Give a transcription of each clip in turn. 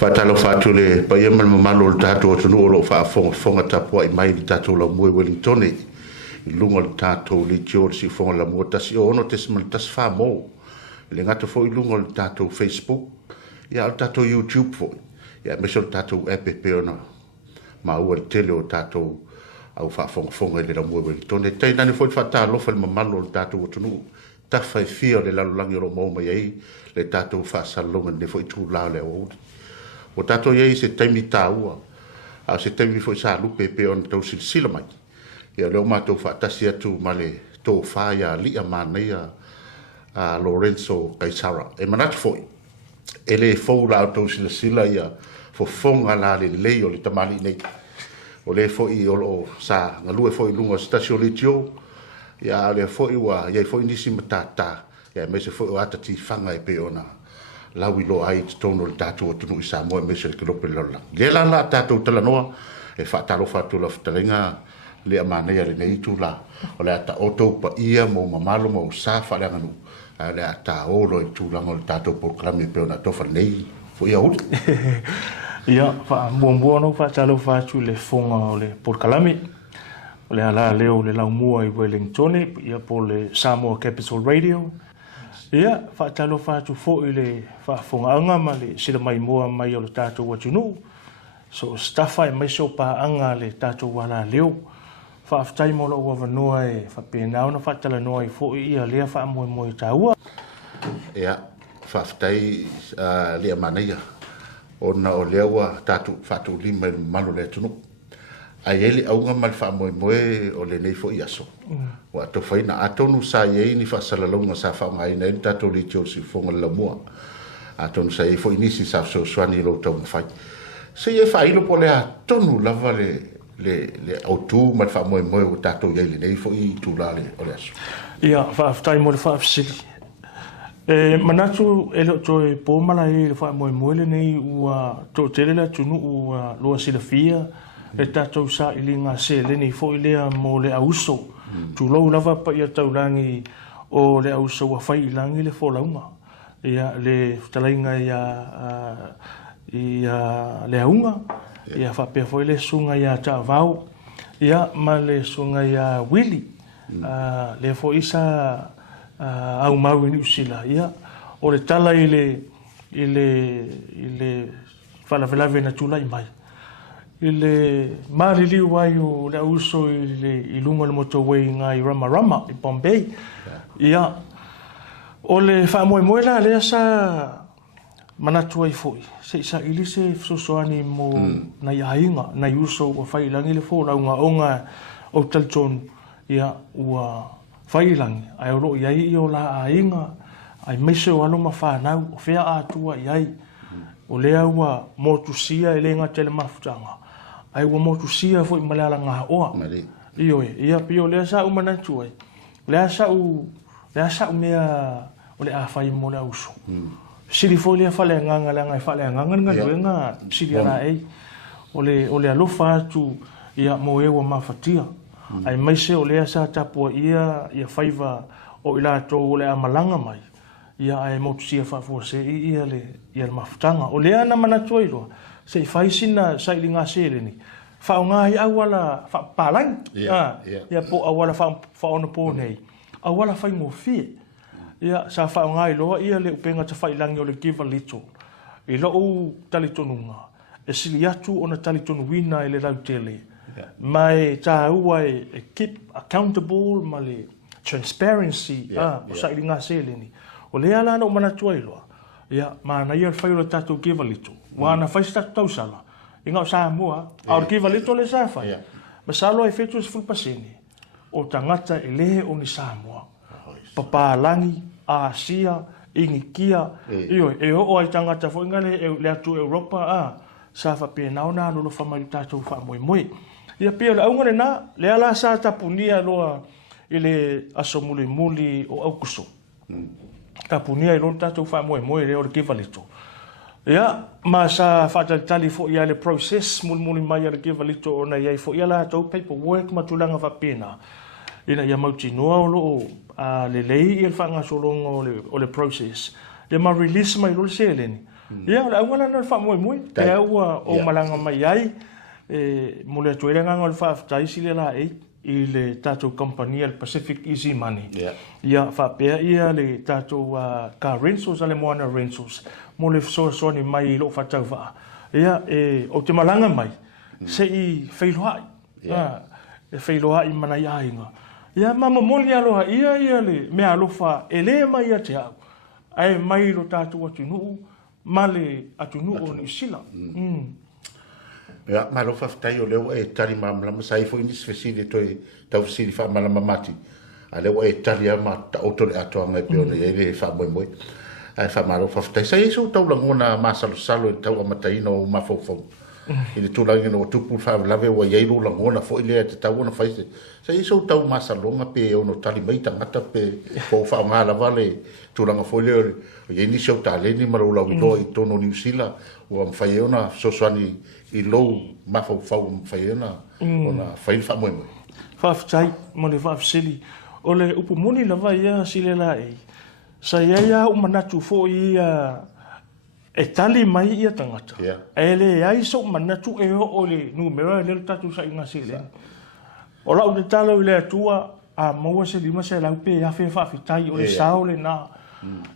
Fatalo fatule pa ia mal mamalo tato tunu lo fa fonga tapo ai mai tato la mo Wellington i lunga tato li George si fonga la mo tasi ono tesmal tas fa mo le ngata fo i lunga tato Facebook ia tato YouTube fo ia meso tato app ona mā'au al tele o tato au fa fonga le la mo Wellington e tai nani fo fatalo fa mamalo tato tunu ta fa fia le la langi ro mo mai ai le tato fa salonga ne fo i tu la le o o tato ye se taimi taua a se taimi foi sa lupe pe on tau silsila mai ia leo matou faatasi atu ma le Tōfā Li'amanaia Lorenzo Kaisara e manatu foi e le fou la tau silsila ia fo fonga la le lei o le tamali nei o le foi o lo sa ngalue foi lunga stasio litio ia le foi wa ia foi nisi matata ia me se foi o atati fanga e pe ona lawi lo ai tono le tatou atunu'u i Sāmoa me se le kilope lola le la tatou talanoa e faatalo fatula fatalenga Li'amanaia lenei tula o le ata otou pa ia mo mamalo mo sa fa'aleaganu le ata olo i tulaga o le tatou polokalami pe ona tofa lenei fo ia uli ia fa'amuamua no fa'atalo fatu le fonga o le polokalami o le ala leo le laumua i Wellington ia po le Sāmoa Capital Radio ia fa'atalo fatu fo'i le fa'afogaaga ma le sila mai moa mai o le tatou atunu'u so stafa e maiso pa'aga le tatou alaleo fa'afetai mo lo'u avanua e fa'apena ona fa'atalanoa i fo'i ia lea fa'amoemoe tāua ia fa'afetai Li'amanaia ona o lea ua tatou fa'atu'ulima i le mamalo le atunu'u ai ele aunga mal fa'amoemoe o lenei fo'i aso ua tofaina atonu sa iai ni fa'asalalauga sa fa'aogāina ai le tatou litio le sifoga le laumua atonu sa iai fo'i nisi sa fesoasoani i lou taumafai se iai fa'ailo po le atonu lava le autū ma le fa'amoemoe o tatou iai lenei fo'i tula o le aso ia fa'afetai mo le fa'afesili e manatu e le toe pomala i le fa'amoemoe lenei ua to'atele le atunu'u ua lua silafia le tatou sa'iliga seleni fo'i lea mo le Aukuso tulou lava pa ia taulagi o le Aukuso ua fai i lagi le folauga ia le talaiga ia Leauga ia fa'apea foi le suga ia Ta'avao ia ma le suga ia Uili le fo'i sa aumau i ni'usila ia o le tala i le fa'alavelave na tula'i mai i le māliliu ai o le Aukuso i lunga le motorway i Rama i Bombay ia o le fa'amoemoe la lea sa manatu ai fo'i se isa'ili se fesoasoani mo nai aiga nai uso ua failagi le folauga oga o talitonu ia ua failagi ae o lo'o iai i o la aiga ai maise o alo ma fanau o fea atua i ai o lea ua motusia e le gata le mafutaga ai ua motusia fo'i ma le alagaoa io ia pio lea sa'u manatu ai lea sa'u mea o le afai mo le Aukuso sili foi lea fa'aleagaga le agai fa'aleagaga le galuega sili ala ai o le alofa atu ia mo e ua mafatia ai maise o lea sa tapua ia faiva o i latou o le amalaga mai ia ae motusia fa'afuase'i ia le mafutaga o lea na manatu ai loa se'i fai sina sailiga seleni fa'aogā i au ala fa'apalagi ia po au ala fa'aona po nei au ala faigofie ia sa fa'aogā i loa ia le upega tafa'ilagi o le Givealittle i lo'u talitonuga e sili atu ona talitonuina i le lautele mai tāua e keep accountable ma le transparency o sailiga seleni o lea la na o manatu ai loa ia manaia le fai o le tatou Givealittle ua na fai se tatou tausala i ngau Sāmoa au le Givealittle le sa fai ma sa loa e fetu e 10% o tangata e lehe o ni Sāmoa papālangi Asia ingikia io e o ai tangata fo ngale le atu Europa sa fa pe na ona lo fa mai tatou fa moi ia pe la unga na le ala sa tapunia loa ile asomuli o Aukuso tapunia lo tatou fa moi le o Givealittle ia ma sa fa tali fo ia le process muli mai le Givealittle ona ia fo ia la tau paperwork ma tulanga fa pena ina ia mauti noa o lo le lei i le whaangasolonga o le process. Le ma release mai lo le seleni. Ia le aunga lana fa moi moi. Te ua o malanga mai ai. Mo le tuere nganga le fa taisi le la i le tātou kompania le PacificEzy Money. Ia whapea ia le tātou car rentals ale Moana Rentals. Mo le fesoasoani mai i lo whatau wha. Ia o te malanga mai. Se i whailoai. E whailoai mana i ainga. Ia mama moli aloha ia le mea alofa e le mai ia te au. Ai mai lo tātou atunu'u. Ma le atunu'u ni sila. Ya malo fa tai o leo e tari mamlama sai fo ini sfesili toi tau sili fa malama mati a leo e tari ama ta otore ato nga pe ona ele fa moi ai fa malo fa tai sai so tau langona masalo salo e tau amatai no mafofo ele tulangi no tupu fa lave wa yairu langona fo ile te tau ona faise sai so tau masalo nga pe ono tali mai tangata pe fo fa ngala vale tulanga fo ile ye ni so tale ni maro la wido i tono ni sila o mfai ona sosoani i lou mafau whaiena ona whain wha moe moe. Whawhitai, mo le whawhisili. O le upu muni lawa ia sile la e. Sa ia umanatu fo ia e tali mai ia tangata. E le ai sa umanatu e o le numero e lelo tatu sa inga sile. O lau le talo i le atua a maua se lima se lau pe a whi whawhitai o le sao le na.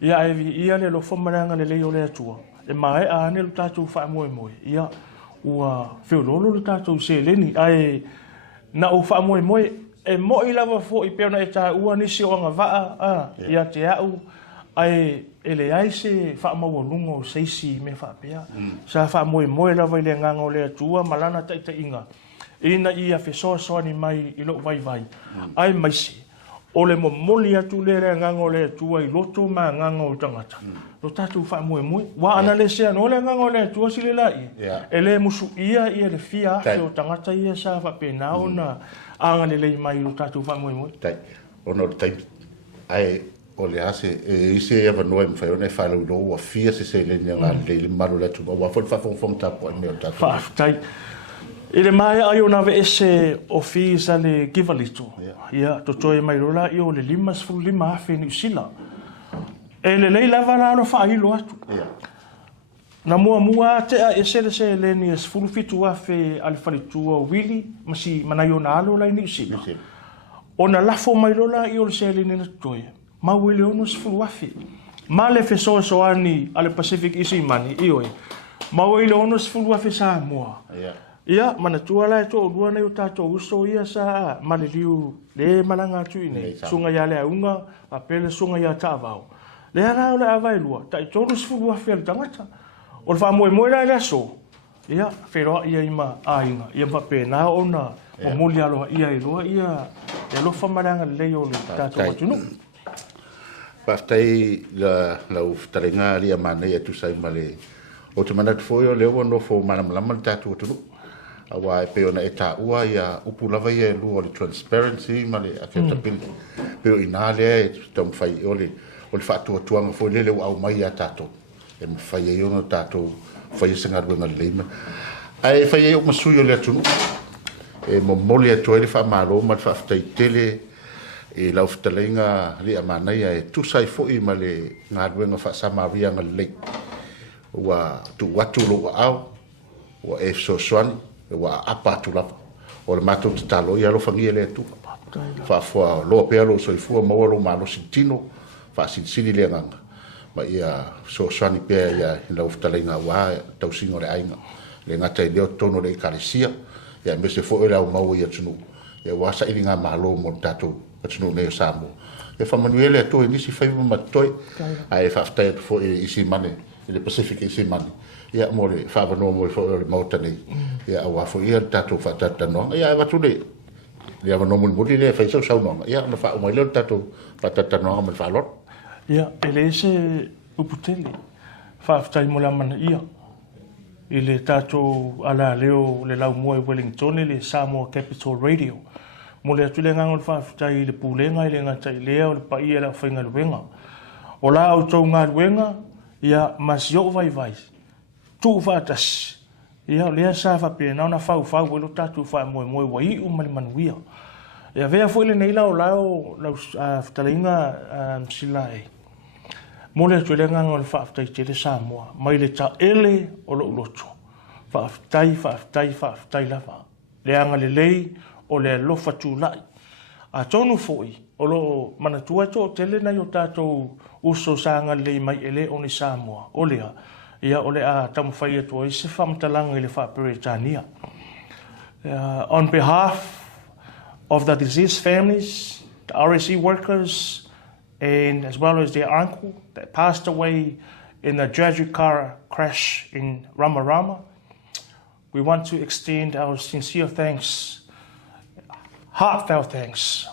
Ia e vi ia le lo whamaranga le leo le atua. E māe'a ane lo tatu wha moe moe. Ia ua whiololo le tātou se leni ai na o wha moe moe e moi lava fo i peona e tā ua nisi o anga waa ia te au ai e le ai se wha maua lungo o seisi me wha pea sa wha moe moe lava i le nganga o le atua malana taita inga ina ia fesoasoani mai i lo vai vai ai maisi o le momoli atu le nganga o le atua i loto ma nganga o tangata lo tatu fa moe moe wa ana le se no le nganga o le atua sile lai e le musu ia le fia o tangata ia sa fa pena ona anga le mai lo tatu fa moe moe tai ono tai ai o le ase e ise e va noe mfa ona fa lo wa fia se le nganga le malo le tu wa fa fon ta po me o tatu fa tai ele mai ai ona ve ese ofisa le Givealittle ia to toi mai rola io le limas fu lima fe ni sila ele lei lava la no fa ilo atu na mua te a ese se le ni es fu fitu a fe al falitua wili masi manayo na alo la ni sila ona la fo mai rola io se le ni toi ma wili ono fu wa fe ma le fesoasoani al PacificEzy mani io ma wili ono fu wa fe Sāmoa ia mana tua la to lua nei o tato uso ia sa māliliu le malanga tu nei sunga ia le unga a pele sunga ia Ta'avao le ara o le avai lua tai tonu sfulu a fel tangata o fa moe la so ia fero ia ima ainga ia va pena ona o muli alo ia i lua ia lo fa malanga le o le tato atunu pastai la uftarenga Li'amanaia tu sai male o te manat foi le o no fo malama tato atunu awa e peona e tā ua ia upu lava ia e lua o le transparency ma le accountability peo ina lea e tau mwhai o le whaatuatuanga fo lele o au mai a tātou e mwhai e ono tātou whai e sangaruenga le leima ai whai e o masui o le atunu e momoli atu e le whaamaro ma le whaafitai tele e lau whitalenga Li'amanaia e tusai fo'i ma le ngaruenga whaasamaria le lei ua tu watu lo au ua e fesoasoani wa apa tu la o le matou te talo ia lo fangia le tu fa fo lo pe lo so fu mo lo malo sintino fa sini le nganga ma ia so sani pe ia la uftalenga wa tau singo le ainga le ngata le tono le kalesia ia me se fo la mau ia tunu ia wa sa ilinga malo mo tato tunu ne Sāmoa e fa manuele to ni si fa ma toi ai fa sta fo isi mane le PacificEzy Money ia mo le fa no mo fo le mauta nei ia wa fo ia tato fa tata no ia va tu le ia no mo mo le fa so no ia no fa mo le tato fa tata no mo fa lot ia ele se uputele fa fa mo la man ia ile tato ala leo le lau mo Wellington le Sāmoa Capital Radio mo le tu le ngangol fa fa le pulenga ile ngata ile o le pa ia la fa ngal wenga o la auto ngal wenga ia masio vai tu vatas ia le sa fa pe na fa o lo tatu fa mo wai o mal manuia ia vea foi le nei lao talinga silai Mole atu le nganga o le whaafitai te le Sāmoa, mai le ta ele o lo uloto. Whaafitai lava. Le anga le lei o le lofa tūlai. A tonu foi, o lo manatua to tele na yo tātou uso sanga le mai ele o ni Sāmoa. O lea, ia o le a tamawhai atua i se whamtalanga i le whaaperetania. On behalf of the deceased families, the RSE workers, and as well as their uncle that passed away in a tragic car crash in Rama, we want to extend our sincere thanks, heartfelt thanks,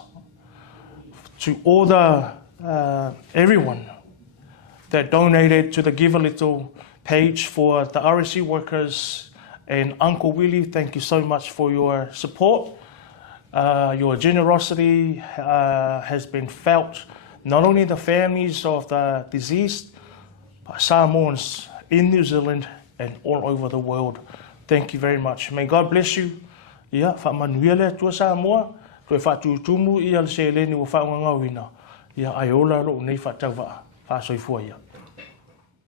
to all the everyone that donated to the Givealittle page for the RSE workers. And Uncle Willie, thank you so much for your support. Your generosity has been felt, not only the families of the deceased, but Samoans in New Zealand and all over the world. Thank you very much. May God bless you. Ia, whaamanuia lea tua Sāmoa, toi whaatutumu ia le se leni o whaungangauina. Ia, ai ola lo nei whaatauwaa, whaasoifua ia.